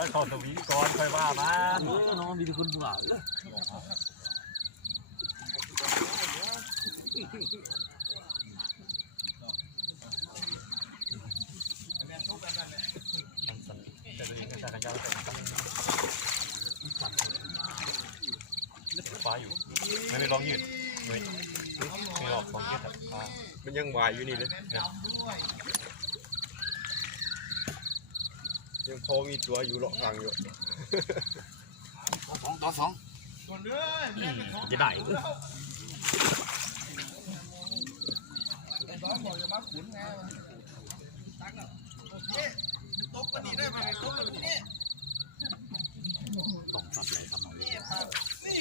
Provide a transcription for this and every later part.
นี่ตาขอสวีก่อนค่อยว่ามาเออน้องมีทุกคนบุกเลยจะไปยิงกันจากกันยาฟ้าอยู่ไม่ได้ลองยืดไม่ไม่ออกลองยืดแต่ฟ้ามันยังไหวอยู่นี่เลย ยังพอมีตัวอยู่หลอกกลางอยู่สองต่อสองส่วนเด้อจะได้น้องบอกอย่ามาขุนไงตบกันนี่ได้ไหมตบกันนี่ต้องตัดเลยครับน้องนี่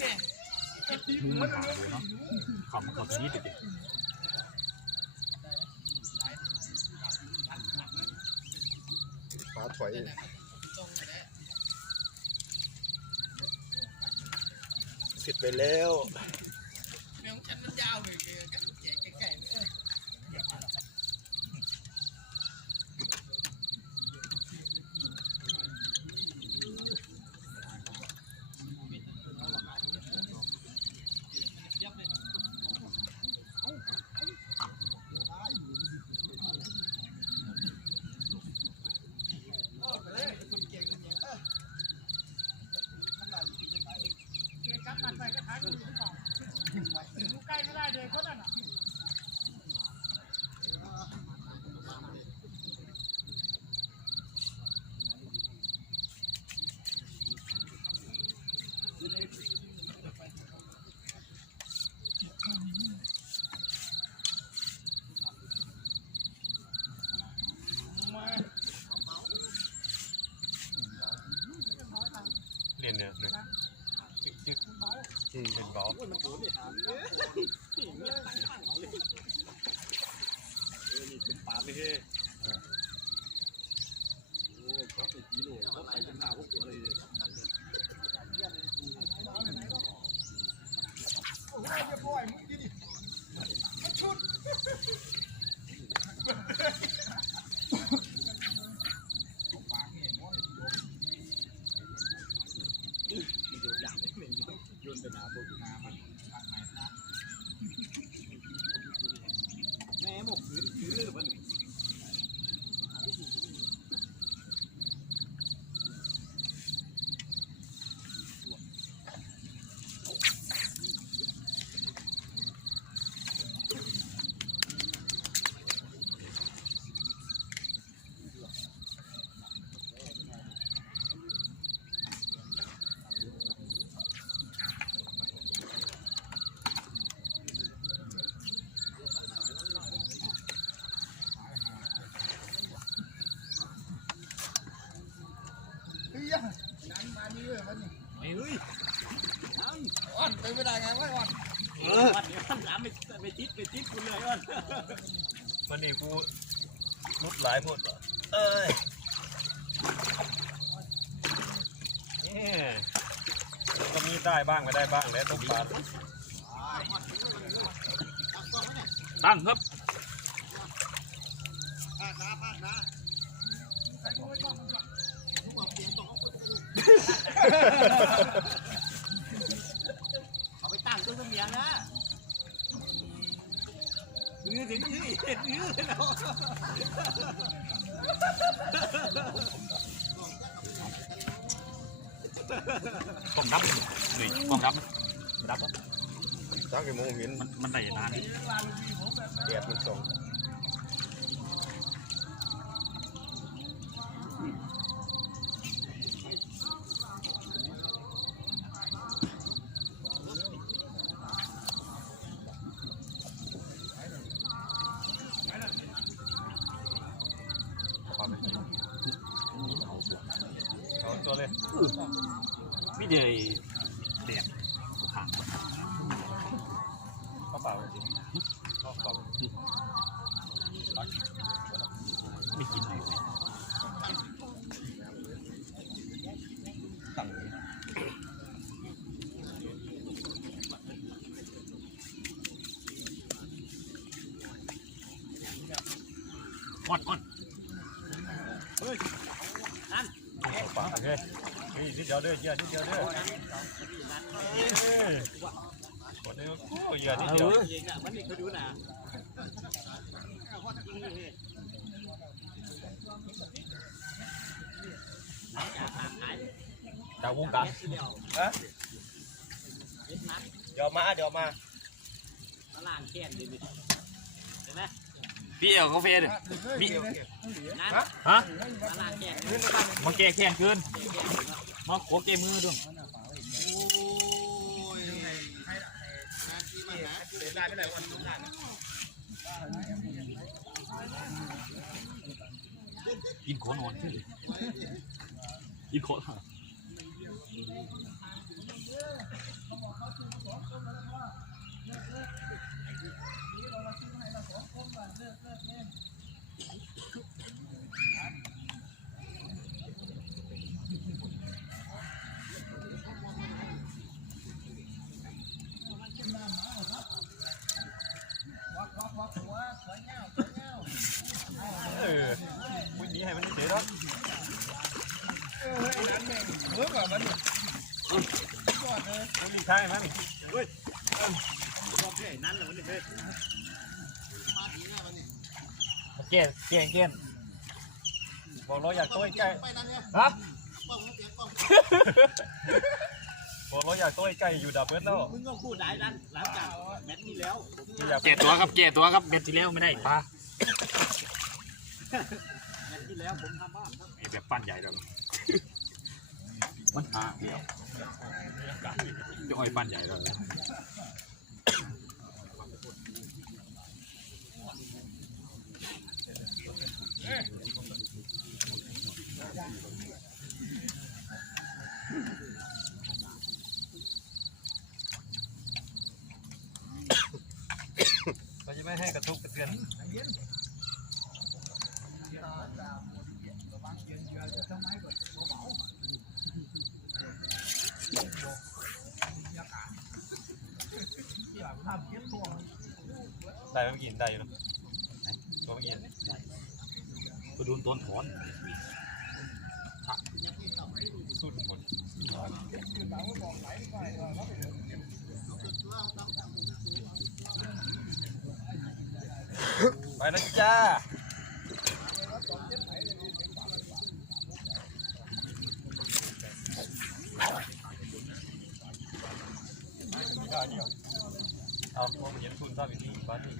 ไงมันขาวเลยเนาะขาวมันขาวที่นี่ติด ฟ้า ถอยเสร็จไปแล้ว แมวฉันมันยาวเลยแกแกแก่ๆเลย เรียนเนี่ยหนึ่งยืดเป็นบอลมันโดนเนี่ยหามเนี่ยเนี่ยตั้งตั้งเอาเลยเออนี่เป็นปลาไม่ใช่โอ้เขาไปกิโลเขาไปจนหน้าพวกตัวเลย โอ้ยจะปล่อยมึงดิชุด มีโดนอย่างหนึ่งโยนไปหนาพวกหน้ามันแม่หมกพื้นพื้นเลยมัน เฮีย อาจารย์มาดีเลยวันนี้เฮ้ยอ่อนไปไม่ได้ไงวะอ่อนเออวันนี้วันน้ำไม่ไม่ติดไม่ติดคุณเลยวันวันนี้กูรุดหลายหมดเอ้ยนี่ก็มีได้บ้างไม่ได้บ้างแล้วต้องปาดตั้งครับ เอาไปตั้งต้เสมียงนะยืดถึงยืดเห็ดยืดเลยเนาะกล่องดับหนึ่งกล่องดับดับจ้างไอ้โมงเห็นมันมันได้นานแดดมันส่อง ใหญ่เด็ดผ่านกระเป๋าจริงกระเป๋าไม่กินเลยตั้งก้อนก้อนเฮ้ยนั่น นิดเดียวเด้อเหยื่อนิดเดียวเด้อเอ้ยหมดเลยโอ้เหยื่อนิดเดียวเองอะมันนี่เขาดูนะหลังจากห่างหายจากวงการเดียวฮะเย็ดนัดเดี๋ยวมาเดี๋ยวมามาล่างแค้นดิเห็นไหมพี่เอลกาแฟดิมีนั่นฮะมาล่างแค้นมาแก้แค้นคืน มาขอเกมือด้วยโอ้ยให้นาทีมาหาเสียดายไม่ได้วันสงกรานกินขอนอนขึ้นกินขอนอน เออวันนี้ให้มันเสียแล้ว เมื่อก่อนมัน มันมีท้ายมั้ง รอบที่ นั่นแหละมันนี่เฮ้ยมาถึงเนี่ยมันนี่แก้แก้แก้บอกเราอยากตัวใกล้ไปนั่นเนี่ยฮะป้องเสียงป้องบอกเราอยากตัวใกล้อยู่ดับเบิลแล้วมึงก็พูดได้นั่นหลังจากแมตช์นี้แล้วอยากแก้ตัวครับแก้ตัวครับเบ็ดที่แล้วไม่ได้ปลาแมตช์ที่แล้วผมทำบ้างครับไอ้แบบปั้นใหญ่แล้วมันหาเดียวจะอ้อยปั้นใหญ่แล้ว ไม่ให้กระทบกระเทือนได้ไม่กินได้อยู่เนอะตัวไม่กินก็โดนต้นถอนสุดหมด ไปแล้วจ้าเอาพวกมันเย็นทุนทราบอีกทีบ้านนี้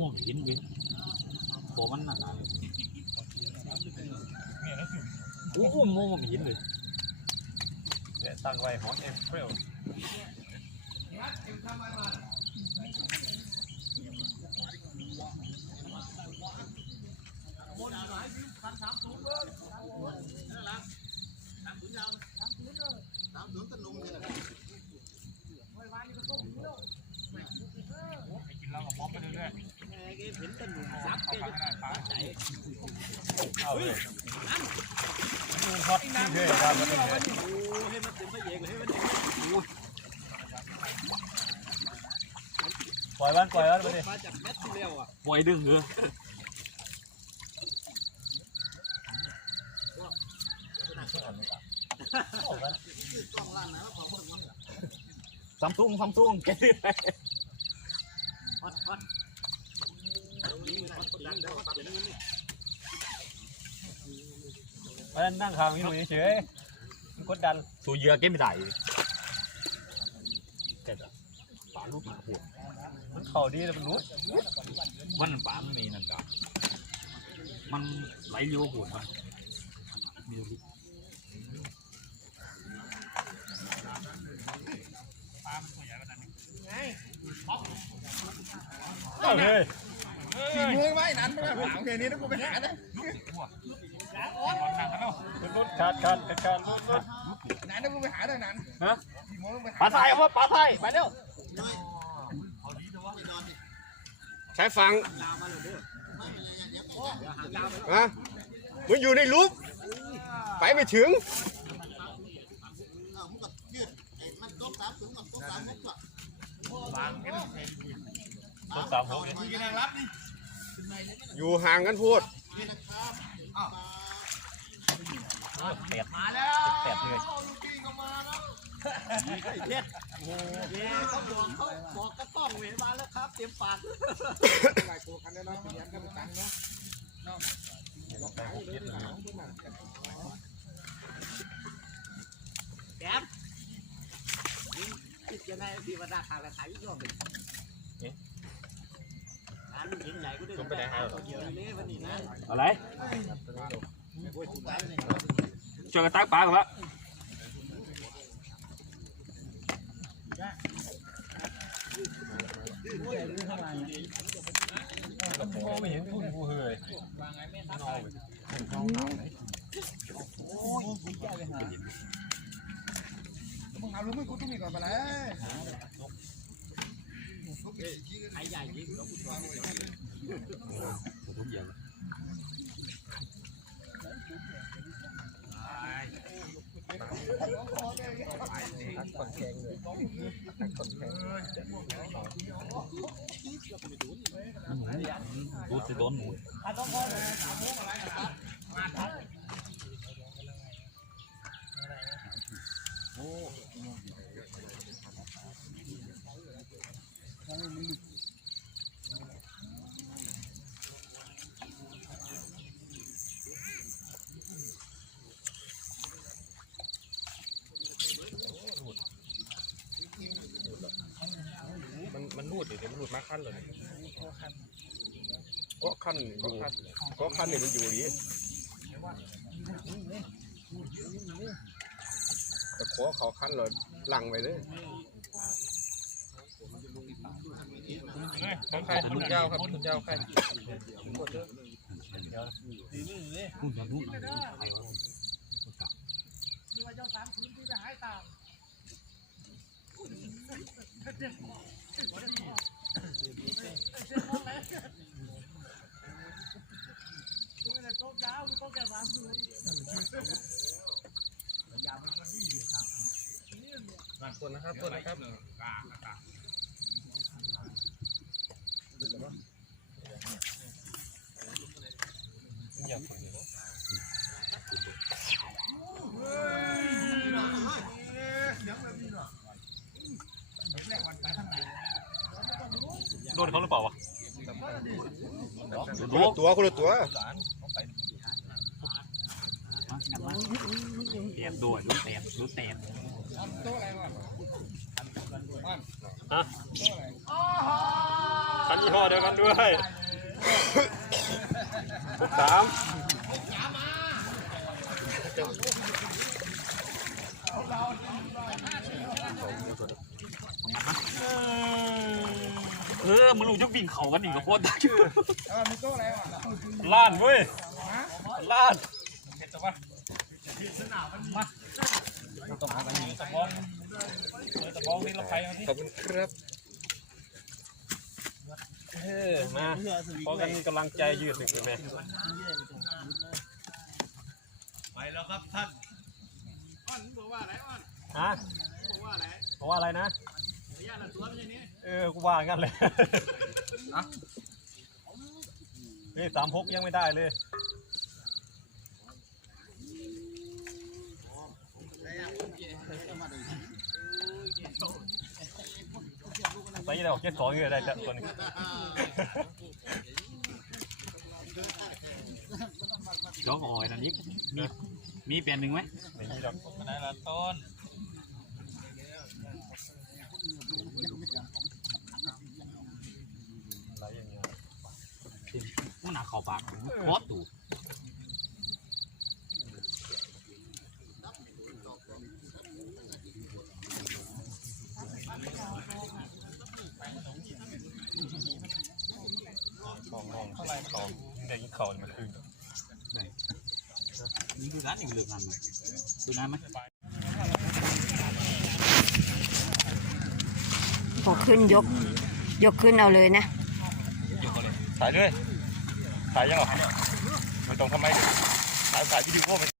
มองเห็นเลยโอมันหนาเลยโอ้โหมองเห็นเลยเนี่ยตั้งไว้หอนเอ็มเฟล ตามสวนตะลุงเนี่ย เห็นแต่หนุ่มซับแกจะใจ เอาเลยดูฮอตที่เท่ครับมันเป็นไงโอ้ให้มันเป็นพระเอกเลยให้มันปล่อยมันปล่อยมันไปดิมาจากแมตช์ที่แล้วอะปล่อยดึงเหรอซัมซุงซัมซุงแกได้ฮอตฮอตนี่ฮอตดังแล้วฮอตอย่างนี้มันนั่งข้างพี่หนุ่ยเฉยมัน กดดันสูเหยื่อเก็บไม่ได้แต่ปลาลูกหมาหัวมันเข่าดีแต่มันรู้วันนั้นปลามันมีนั่นกับมันไหลเร็วหัวมันมีลูกเอาเลยสี่โมงไว้นั้นไม่ได้ถามแค่นี้นะกูไปหาได้มัน รุดขาดขาดขาดขาดรุดรุดนั้นนะกูไปหาได้นั้นฮะสี่โมงไปปลาหาไทยเอาว่าปลาไทยไปเร็วายฟังฮะมันอยู่ในลุกไปไม่ถึงต้นสามหกเนี่ยอยู่ห่างกันพูด แปดมาแล้วแปดเลยเย้เขาบอกเขาบอกกระต้องเวมาแล้วครับ เตรียมปากแกมนี่คิดยังไงพี่ว่าราคาราคายิ่งยอดเลยร้านยิ่งใหญ่ก็ได้ตัวเดียวเลยวันนี้นะอะไร ช่วยกันตักปลากันวะไม่เห็นทุ่นกูเฮ้ยมึงเอาลูกมึงกูต้องมีก่อนไปเลยไอ้ใหญ่ยิ่ง แล้วคุณบอกดูสิโดนหนูมั เลยมันรูดมาขั้นเลยก็ขั้นอยู่ก็ขั้นเนี่ยมันอยู่ดีแต่ขอเขาขั้นเลยหลังไปเลยของใครทุนยาวครับทุนยาวใคร ต้นนะครับต้นนะครับโดน เขาหรือเปล่าวะคนละตัวคนละตัวแตบด้วยดูแตบดูแตบคันยี่ห้อเดียวกันด้วยหกสามเออมึงรู้จะวิ่งเขากันอีกกับโคตรดักล้านเว้ยล้านตะบองตะบองนี่เราใครมาที่ขอบคุณครับเออมาพอกันมีกำลังใจยืดหนึ่งเลยไหมไปแล้วครับท่านอ้อนบอกว่าอะไรอ้อนฮะบอกว่าอะไรเพราะว่าอะไรนะระยะละตัวไม่ใช่นี้ เออ กูว่างั้นเลยนี่สามพกยังไม่ได้เลย ไปยี่ได้ออกเจ็ดสองเงี้ยได้จ้ะตัวหนึงจ้องอ่อยนั่นนี่มีมีเปลี่ยนหนึ่งไหมไม่มีหรอกได้ละต้น อะไรอย่างเงี้ย มัน หนาเข่าปากโคตรตูมองมองเท่าไรมองยังได้ยินเข่านี่มันคืนนี่ดูร้านอีกเหลือกันดูน้ำไหมพอขึ้นยก ยกขึ้นเอาเลยนะอยู่คนถ่ายเลย ขายยังเหรอไม่ต้องทำไมดิถ่ายขายวิดีโอไป